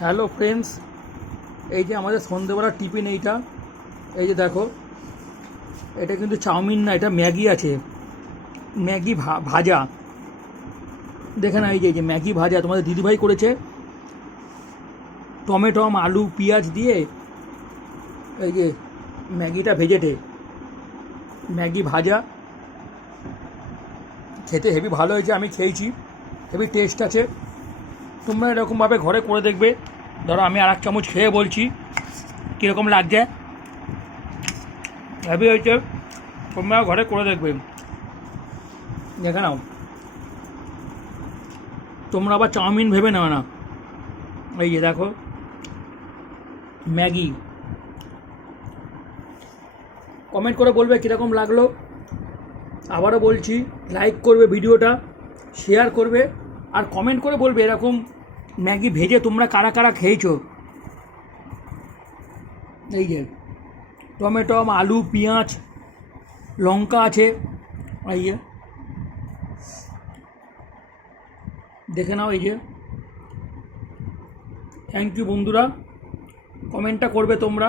Hello friends, এই যে আমাদের সন্ধ্যেবেলার টিফিন এইটা, এই যে দেখো, এটা কিন্তু চাউমিন না, এটা ম্যাগি আছে। ম্যাগি ভাজা, দেখে না, এই যে ম্যাগি ভাজা তোমাদের দিদিভাই করেছে টমেটো আলু পেঁয়াজ দিয়ে। এই যে ম্যাগিটা ভেজেটে, ম্যাগি ভাজা খেতে হেভি ভালো হয়েছে, আমি খেয়েছি, হেভি টেস্ট আছে। তোমরা এরকমভাবে ঘরে করে দেখবে। ধরো আমি আর এক চামচ খেয়ে বলছি কীরকম লাগছে। হেভি হয়েছে, তোমরা ঘরে করে দেখবে। দেখে নাও, তোমরা আবার চাউমিন ভেবে নাও না। এই যে দেখো ম্যাগি। কমেন্ট করে বলবে কীরকম লাগলো। আবারও বলছি, লাইক করবে ভিডিওটা, শেয়ার করবে, আর কমেন্ট করে বলবে এরকম ম্যাগি ভেজে তোমরা কারা কারা খেয়েছো। এই যে টমেটো আলু পেঁয়াজ লঙ্কা আছে, এই যে দেখে নাও। এই যে থ্যাংক ইউ বন্ধুরা, কমেন্টটা করবে তোমরা।